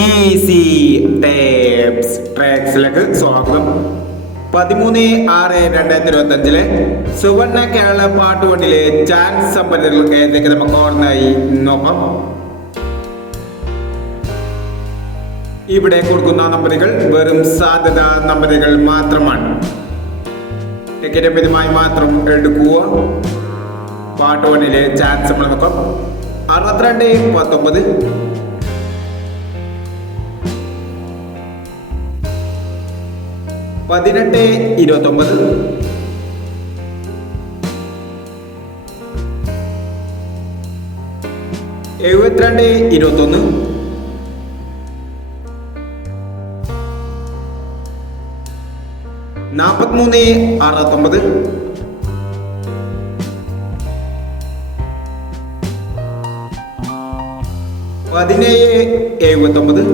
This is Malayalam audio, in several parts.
ഈസി ടേപ്സ് ട്രാക്സിലേക്ക് സ്വാഗതം. 13/6/2025 സുവർണ കേരള പാട്ടുകൊണ്ടിലെ ചാൻസ് സമ്പന്നതകൾ ഏതൊക്കെ നമുക്ക് ഓർമ്മയായി നോക്കാം. ഇവിടെ കൊടുക്കുന്ന നമ്പറുകൾ വെറും സാധ്യത നമ്പറുകൾ മാത്രമാണ്. ടിക്കറ്റ് പരമായി മാത്രം എടുക്കുക. പാട്ടുകൊണ്ടിലെ ചാൻസ് നമ്മൾ നോക്കാം. 62-19, 18-29, 72-21, 43-69, 17-79,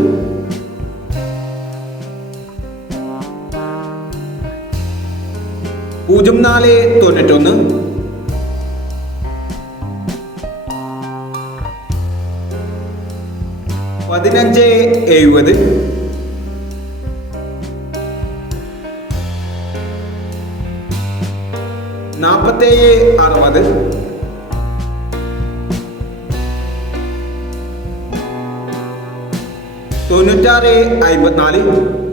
04-91, 15-70, 47-60, 96-54,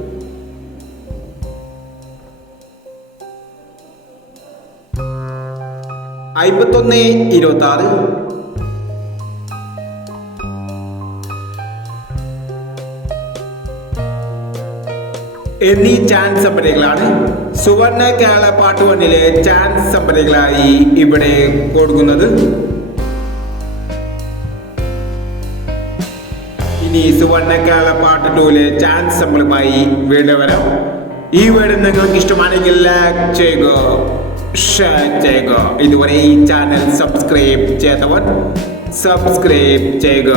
51-26, എന്നീ ചാൻസ് സമ്പന്നതകളാണ് സുവർണ കേരള പാട്ടുകൊണ്ടിലെ ചാൻസ് സമ്പന്നതകളായി ഇവിടെ കൊടുക്കുന്നത്. ഇനി സുവർണ കേരള പാട്ട് 2 ചാൻസ് സമ്പന്നമായി വീണ്ടും വരാം. ഈ വീഡിയോ നിങ്ങൾക്ക് ഇഷ്ടമാണെങ്കിൽ ലൈക്ക് ചെയ്യുക, ഷെയർ ചെയ്യുക. ഇതുവരെ ഈ ചാനൽ സബ്സ്ക്രൈബ് ചെയ്തവർ സബ്സ്ക്രൈബ് ചെയ്യുക.